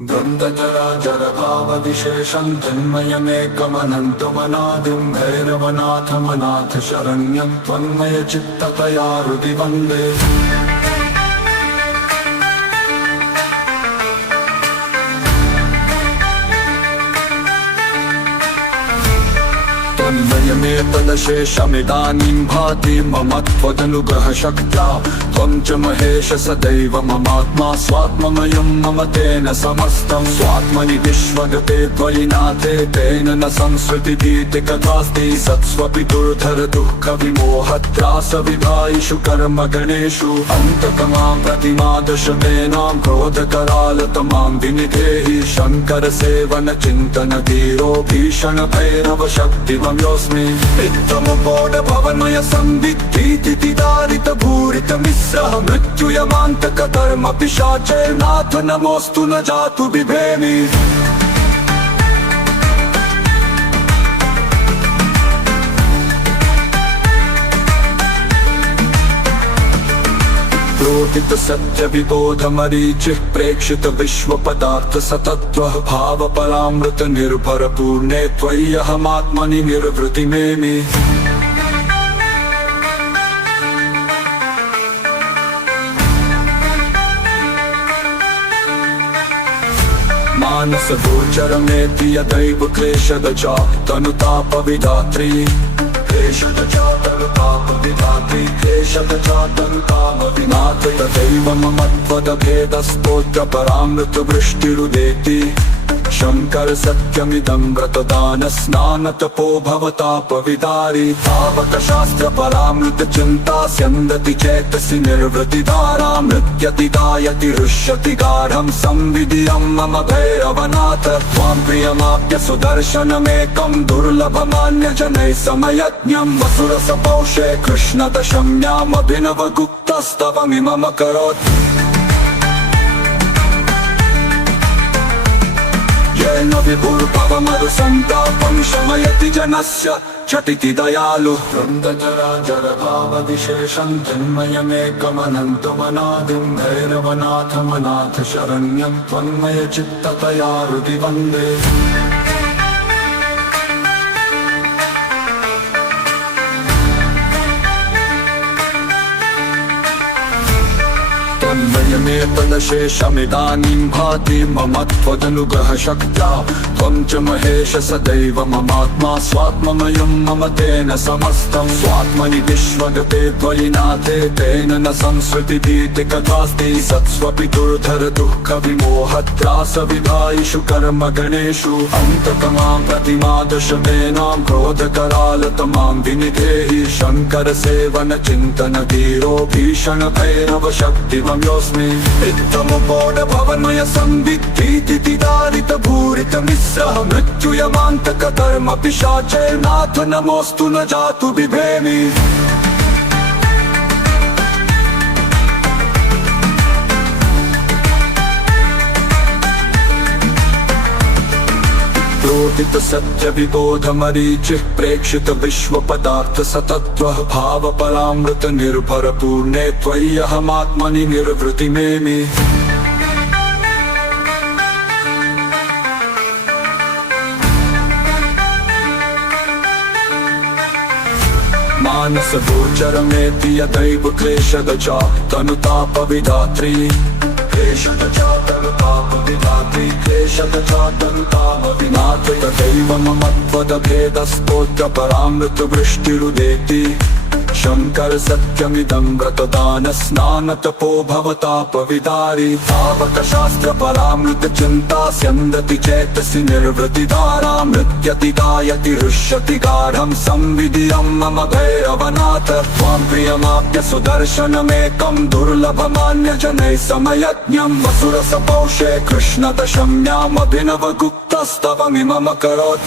द्वन्द्वजराजरभावविशेषं तन्मयमेकमनन्तमनादिं भैरवनाथमनाथ शरण्यं त्वन्मयचित्ततया हृदि वन्दे। तन्मयमेतदशेषमिदानीं भाति मम त्वदनुग्रहशक्त्या त्वं च महेश सदैव ममात्मा स्वात्ममयं मम तेन समस्तं स्वात्मनि विश्वगते त्वयि नाथे तेन न संसृतिभीतिकथास्ति सत्स्वपि दुर्धर दुःखविमोहत्रासविभायिषु कर्मगणेषु अन्ततमां प्रतिमादशमेनां क्रोधकरालतमां विनिधेहि शङ्करसेवनचिन्तनधीरो भीषणभैरवशक्तिमयोऽस्मि इत्थमुपोढभवन्मय संविद्धितिदारितभूरितमिश्रः मृत्युयमान्तकधर्म पिशाचैर्नाथ नमोऽस्तु न जातु बिभेमि। प्रोदित सत्य विबोध मरीचिः प्रेक्षित विश्वपदार्थ सतत्वः भाव परामृत निर्भर पूर्णे त्वय्यहमात्मनि निर्वृति मेमि। मानस गोचरमेति यदैव क्लेशदचा तनुतापविधात्री क्लेशदचा तनुतापविधात्री क्लेशदचा तनुतापविनाथ तदैव मम त्वदभेदस्तोत्र परामृतवृष्टिरुदेति शङ्कर सत्यमिदं व्रतदानस्नानतपो भवतापविदारी तावक शास्त्र परामृत चिन्ता स्यन्दति चेतसि निर्वृतिधारा मृत्यतिदायति हृष्यति गाढं संविधियं मम भैरवनाथ त्वां प्रियमाप्य सुदर्शनमेकं दुर्लभमान्यजनैः समयज्ञं वसुरसपौषे कृष्णदशम्यामभिनवगुप्तस्तवमिममकरोत् येन विभुर्भवमरुसन्तापं शमयति जनस्य झटिति दयालु। द्वन्द्वजराजरभावविशेषं तन्मयमेकमनन्तमनादिं भैरवनाथमनाथ शरण्यं त्वन्मयचित्ततया हृदि वन्दे। तन्मयमेतदशेषमिदानीं भाति मम त्वदनुग्रहशक्त्या त्वं च महेश सदैव ममात्मा स्वात्ममयं मम तेन समस्तं स्वात्मनि विश्वगते त्वयि नाथे तेन न संसृतिभीतिकथास्ति सत्स्वपि दुर्धर दुःखविमोहत्रासविभायिषु कर्मगणेषु अन्ततमां प्रतिमादशमेनां क्रोधकरालतमां विनिधेहि शङ्करसेवनचिन्तनधीरो भीषणभैरवशक्तिमयोऽस्मि इत्थमुपोढभवन्मय संविद्धितिदारितभूरितमिश्रः मृत्युयमान्तकधर्म पिशाचैर्नाथ नमोऽस्तु न जातु बिभेमि। प्रोदित सत्य विबोध मरीचिः प्रेक्षित विश्वपदार्थ सतत्वः भाव परामृत निर्भर पूर्णे त्वय्यहमात्मनि निर्वृति मेमि। मानस गोचरमेति यदैव क्लेशदचा तनुतापविधात्री क्लेशदचा तनुतापविधात्री क्लेशदचा तनुतापविनाथ तदैव मम त्वदभेदस्तोत्र परामृतवृष्टिरुदेति शङ्कर सत्यमिदं व्रतदानस्नानतपो भवतापविदारी तावक शास्त्र परामृत चिन्ता स्यन्दति चेतसि निर्वृतिधारा मृत्यतिदायति हृष्यति गाढं संविधियं मम भैरवनाथ त्वां प्रियमाप्य सुदर्शनमेकं दुर्लभमान्यजनैः समयज्ञं वसुरसपौषे कृष्णदशम्यामभिनवगुप्तस्तवमिममकरोत्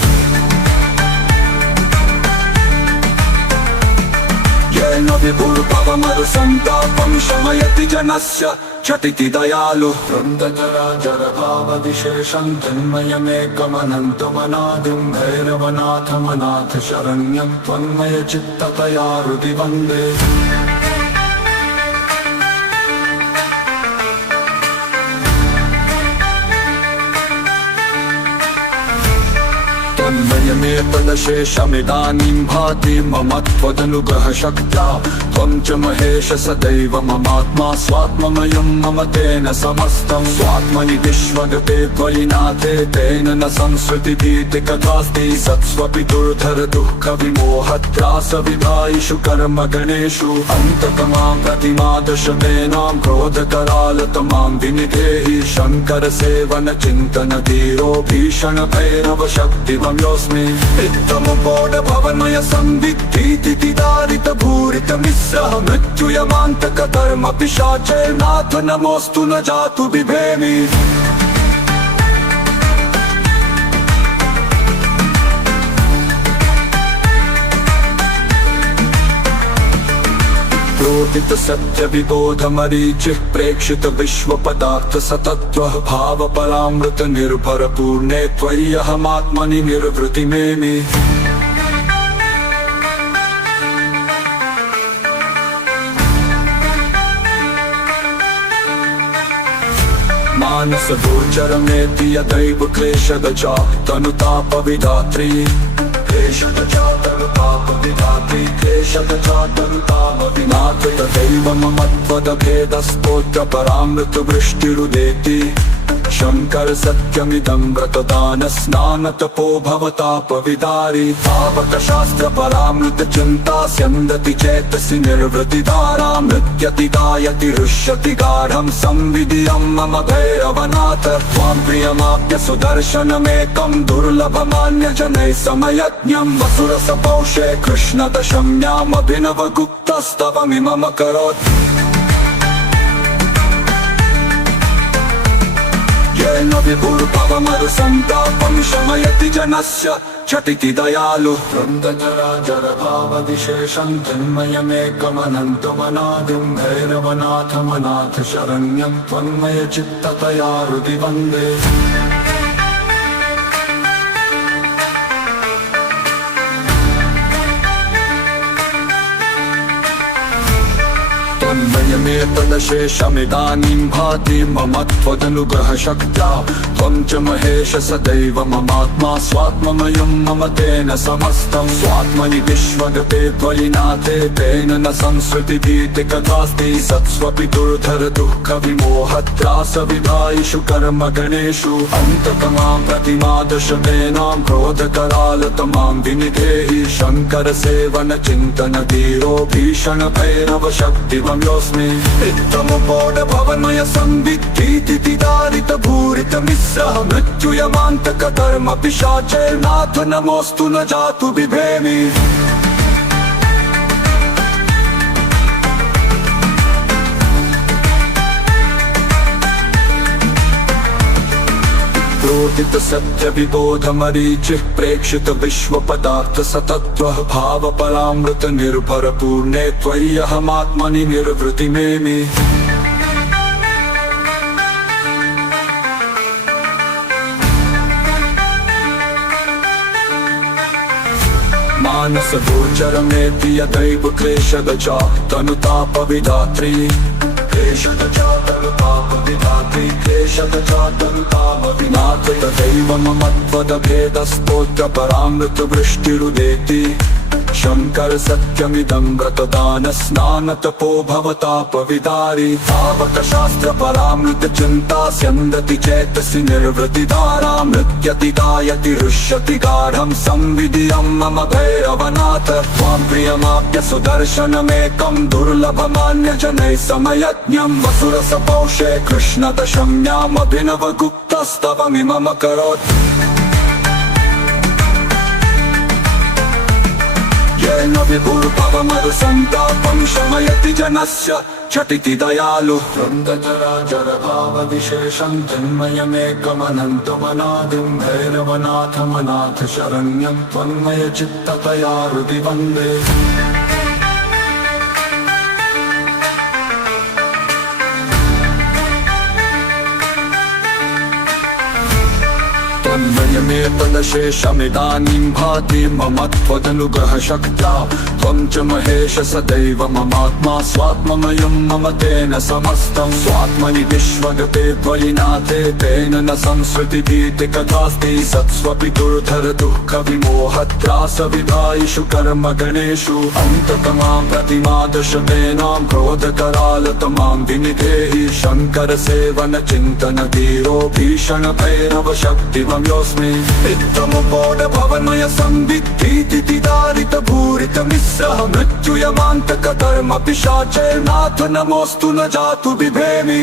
येन विभुर्भवमरुसन्तापं शमयति जनस्य झटिति दयालु। द्वन्द्वजराजरभावविशेषं तन्मयमेकमनन्तमनादिं भैरवनाथमनाथ शरण्यं त्वन्मयचित्ततया हृदि वन्दे। तन्मयमेतदशेषमिदानीं भाति मम त्वदनुग्रहशक्त्या त्वं च महेश सदैव ममात्मा स्वात्ममयं मम तेन समस्तं स्वात्मनि विश्वगते त्वयि नाथे तेन न संसृतिभीतिकथास्ति सत्स्वपि दुर्धर दुःखविमोहत्रासविधायिषु कर्मगणेषु अन्ततमां प्रतिमादशमेनां क्रोधकरालतमां विनिधेहि शङ्करसेवनचिन्तनधीरो भीषणभैरवशक्तिमयोऽस्मि इत्थमुपोढभवन्मय संविद्धीति दारितभूरितमिस्रः मृत्युयमान्तकधर्म पिशाचैर्नाथ नमोऽस्तु न जातु बिभेमि क्रोधित सत्य विबोध मरीचिः प्रेक्षित विश्वपदार्थ सतत्वः भाव परामृत निर्भर पूर्णे त्वयि अहमात्मनि निर्वृति मेमि मानस गोचरमेति यदैव क्लेशगजा तनुतापविधात्री क्लेशगजा तनुतापविधात्री क्लेशगजा तनुतापविनाथ तदैव मम त्वदभेदस्तोत्र परामृतवृष्टिरुदेति शङ्कर सत्यमिदं व्रतदान स्नान तपो भवतापविदारी तावकशास्त्र परामृत चिन्ता स्यन्दति चेतसि निर्वृतिधारा नृत्यति गायति हृष्यति गाढं संविधियं मम भैरवनाथ त्वां प्रियमाप्य सुदर्शनमेकं दुर्लभमान्यजनैः समयज्ञं वसुरसपौषे कृष्णदशम्यामभिनवगुप्तस्तवमिमम करोत् येन विभुर्भवमरुसन्तापं शमयति जनस्य झटिति दयालु वृन्दजराजरभावविशेषं तन्मयमेकमनन्तमनादिं भैरवनाथमनाथ शरण्यं त्वन्मयचित्ततया हृदि वन्दे तन्मयमेतदशेषमिदानीं भाति मम त्वदनुग्रहशक्त्या त्वं च महेश सदैव ममात्मा स्वात्ममयं मम तेन समस्तं स्वात्मनि विश्वगते त्वयि नाथे तेन न संसृतिभीतिकथास्ति सत्स्वपि दुर्धर दुःखविमोहत्रासविधायिषु कर्मगणेषु अन्ततमां प्रतिमादशमेनां क्रोधकरालतमां विनिधेहि शङ्करसेवनचिन्तनधीरो भीषणभैरवशक्तिमयोऽस्मि इत्थमुपोढभवन्मय संविद्धीति दारितभूरितमिस्रः मृत्युयमान्तकधर्म पिशाचैर्नाथ नमोऽस्तु न जातु बिभेमि क्रोधित सत्य विबोध मरीचिः प्रेक्षित विश्वपदार्थ सतत्वः भाव परामृत निर्भर पूर्णे त्वयि अहमात्मनि निर्वृति मेमि मानस गोचरमेति यदैव क्लेशगजा तनुतापविधात्री क्लेशगजा तनुतापविधात्री क्लेशगजा तनुतापविनाथ तदैव मम त्वदभेदस्तोत्र परामृतवृष्टिरुदेति शङ्कर सत्यमिदं व्रतदान स्नान तपो भवतापविदारी तावकशास्त्र परामृत चिन्ता स्यन्दति चेतसि निर्वृतिधारा नृत्यति गायति हृष्यति गाढं संविधियं मम भैरवनाथ त्वां प्रियमाप्य सुदर्शनमेकं दुर्लभमान्यजनैः समयज्ञं वसुरसपौषे कृष्णदशम्यामभिनवगुप्तस्तवमिमम करोत् येन विभुर्भवमरुसन्तापं शमयति जनस्य झटिति दयालु वृन्दजराजरभावविशेषं तन्मयमेकमनन्तमनादिं भैरवनाथमनाथ शरण्यं त्वन्मयचित्ततया हृदि वन्दे त्वन्मयमेतदशेषमिदानीं भाति मम त्वदनुग्रहशक्त्या त्वं च महेश सदैव ममात्मा स्वात्ममयं मम तेन समस्तं स्वात्मनि विश्वगते त्वयि नाथे तेन न संसृतिभीतिकथास्ति सत्स्वपि दुर्धर दुःखविमोहत्रासविधायिषु कर्मगणेषु अन्ततमां प्रतिमादशमेनां क्रोधकरालतमां विनिधेहि शङ्करसेवन चिन्तन धीरो भीषण भैरव शक्तिवं योऽस्मि इत्थमुपोढ भवन्मय संविद्धीति दारित भूरित मिश्रः मृत्युयमान्तक कर्म पिशाचैर्नाथ नमोऽस्तु न जातु बिभेमि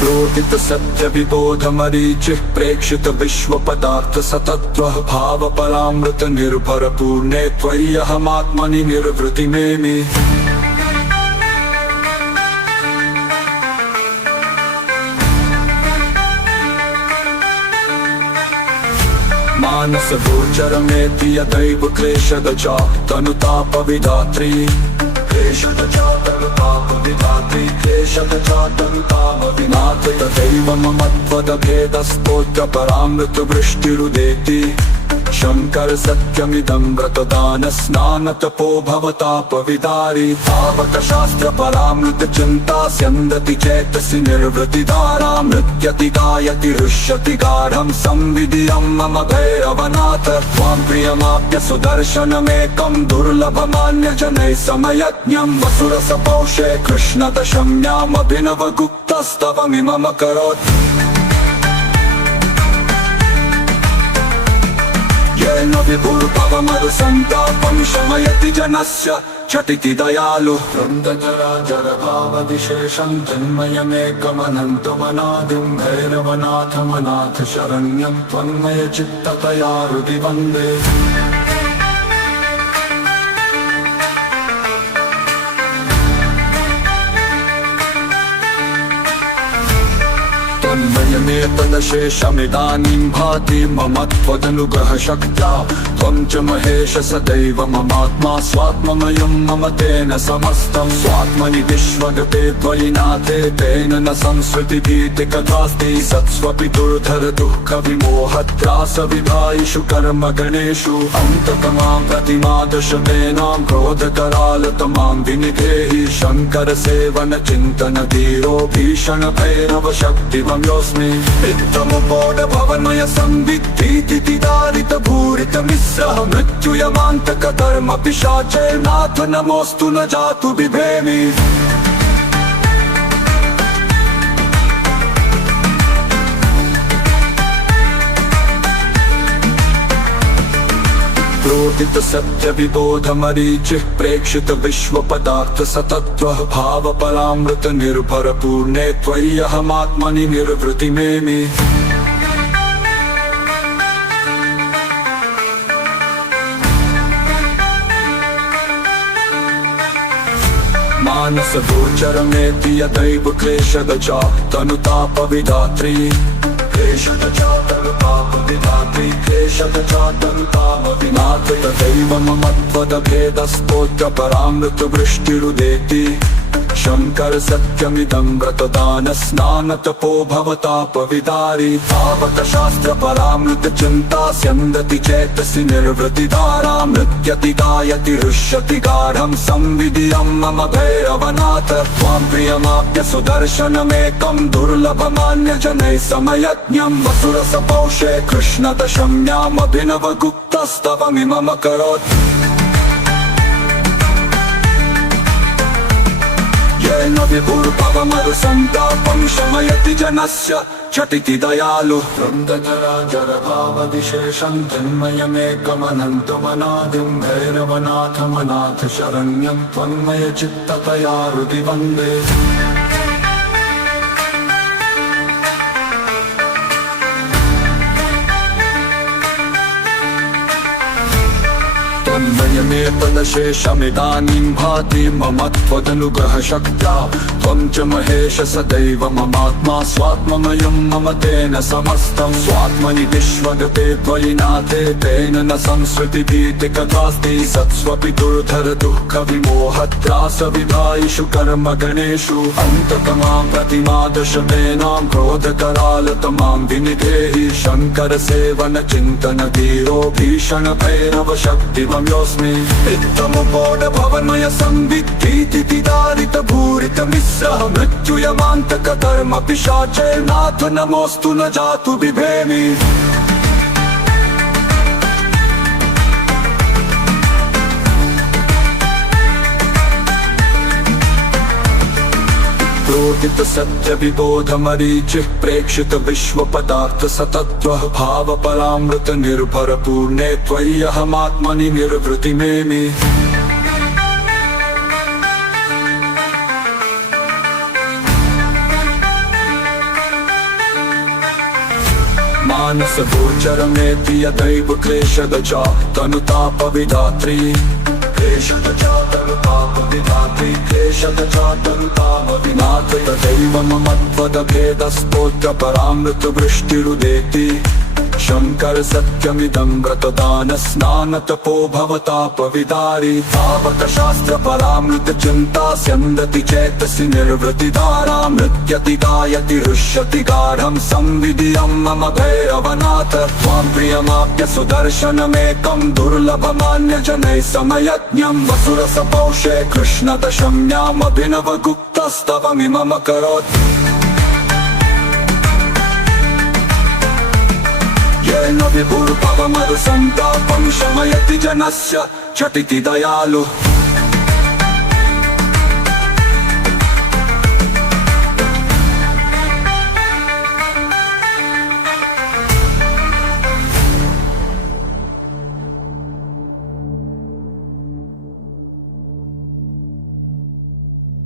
प्रोदित सत्य विबोध मरीचिः प्रेक्षित विश्व पदार्थ सतत्वः भाव परामृत निर्भर पूर्णे त्वय्यहमात्मनि निर्वृतिमेमि मानस गोचरमेति यदैव क्लेशदचा तनुतापविधात्री क्लेशदचा तनुतापविधात्री क्लेशदचा तनुतापविनाथ तदैव मम त्वदभेदस्तोत्र परामृत वृष्टिरुदेति शंकर सत्यमिदं व्रतदान स्नान तपो भवतापविदारी तावक शास्त्र परामृत चिंता स्यन्दति चेतसि निर्वृतिधारा मृत्यति गायति हृष्यति गाढं संविधियं मम भैरवनाथ त्वां प्रियमाप्य सुदर्शनमेकं दुर्लभमान्यजनैः समयज्ञं वसुरसपौषे कृष्णदशम्यामभिनवगुप्तस्तवमिमम् अकरोत् येन विभुर्भवमरुसन्तापं शमयति जनस्य झटिति दयालु वृन्दजराजरभावविशेषं तन्मयमेकमनन्तमनादिं भैरवनाथमनाथ शरण्यं त्वन्मयचित्ततया हृदि वन्दे त्वन्मयमेतदशेषमिदानीं भाति मम त्वदनुग्रहशक्त्या त्वं च महेश सदैव ममात्मा स्वात्ममयं मम तेन समस्तं स्वात्मनि विश्वगते त्वयि नाथे तेन न संसृतिभीतिकथास्ति सत्स्वपि दुर्धर दुःखविमोहत्रासविधायिषु कर्मगणेषु अन्ततमां प्रतिमादशमेनां क्रोधकरालतमां विनिधेहि शङ्करसेवन चिन्तन धीरो भीषण भैरव शक्तिवं योऽस्मि इत्थमुपोढ भवन्मय संविद्धीति दारित भूरित मिश्रः मृत्युयमान्तक कर्म पिशाचैर्नाथ नमोऽस्तु न जातु बिभेमि प्रोदित सत्य विबोध मरीचिः प्रेक्षित विश्व पदार्थ सतत्वः भाव परामृत निर्भर पूर्णे त्वय्यहमात्मनि निर्वृतिमेमि मानस गोचरमेति यदैव क्लेशदचा तनुतापविधात्री क्लेशदचा तनुतापविधात्री क्लेशदचा तनुतापविनाथ तदैव मम त्वदभेदस्तोत्र परामृत वृष्टिरुदेति शंकर सत्यमिदं व्रतदान स्नान तपो भवतापविदारी तावक शास्त्र परामृत चिंता स्यन्दति चेतसि निर्वृतिधारा मृत्यति गायति हृष्यति गाढं संविधियं मम भैरवनाथ त्वां प्रियमाप्य सुदर्शनमेकं दुर्लभमान्यजनैः समयज्ञं वसुरसपौषे कृष्णदशम्यामभिनवगुप्तस्तवमिमम् अकरोत् येन विभुर्भवमरुसन्तापं शमयति जनस्य झटिति दयालु वृन्दजराजरभावविशेषं तन्मयमेकमनन्तमनादिं भैरवनाथमनाथ शरण्यं त्वन्मयचित्ततया हृदि वन्दे तदशेषमिदानीं भाति मम त्वदनुग्रहशक्त्या त्वं च महेश सदैव ममात्मा स्वात्ममयं मम तेन समस्तं स्वात्मनि विश्वगते त्वयि नाथे तेन न संसृतिभीतिकथास्ति सत्स्वपि दुर्धर दुःखविमोहत्रासविधायिषु कर्मगणेषु अन्ततमां प्रतिमादशमेनां क्रोधकरालतमां विनिधेहि शङ्करसेवन चिन्तन धीरो भीषण भैरव शक्तिमयोऽस्मि इत्थमुपोढ भवन्मय संविद्धीति दारित भूरित मिश्रः मृत्युयमान्तक कर्म पिशाचे नाथ नमोऽस्तु न जातु बिभेमि प्रोदित सत्य विबोध मरीचिः प्रेक्षित विश्व पदार्थ सतत्वः भाव परामृत निर्भर पूर्णे त्वय्यहमात्मनि निर्वृतिमेमि मानस गोचरमेति यदैव क्लेशदचा तनुतापविधात्री क्लेशदचा तनुतापविधात्री क्लेशदचा तनुतापविनाथ तदैव मम त्वदभेदस्तोत्र परामृत वृष्टिरुदेति शंकर सत्यमिदं व्रतदान स्नान तपो भवतापविदारी तावत शास्त्र परामृत चिंता स्यन्दति चेतसि निर्वृतिधारा मृत्यति गायति रुष्यति गाढं संविधियं मम भैरवनाथ त्वां प्रियमाप्य सुदर्शनमेकं दुर्लभमान्यजनैः समयज्ञं वसुरसपौषे कृष्णदशम्यामभिनव गुप्तस्तवमिमम करोत् येन विभुर्भवमरुसन्तापं शमयति जनस्य झटिति दयालु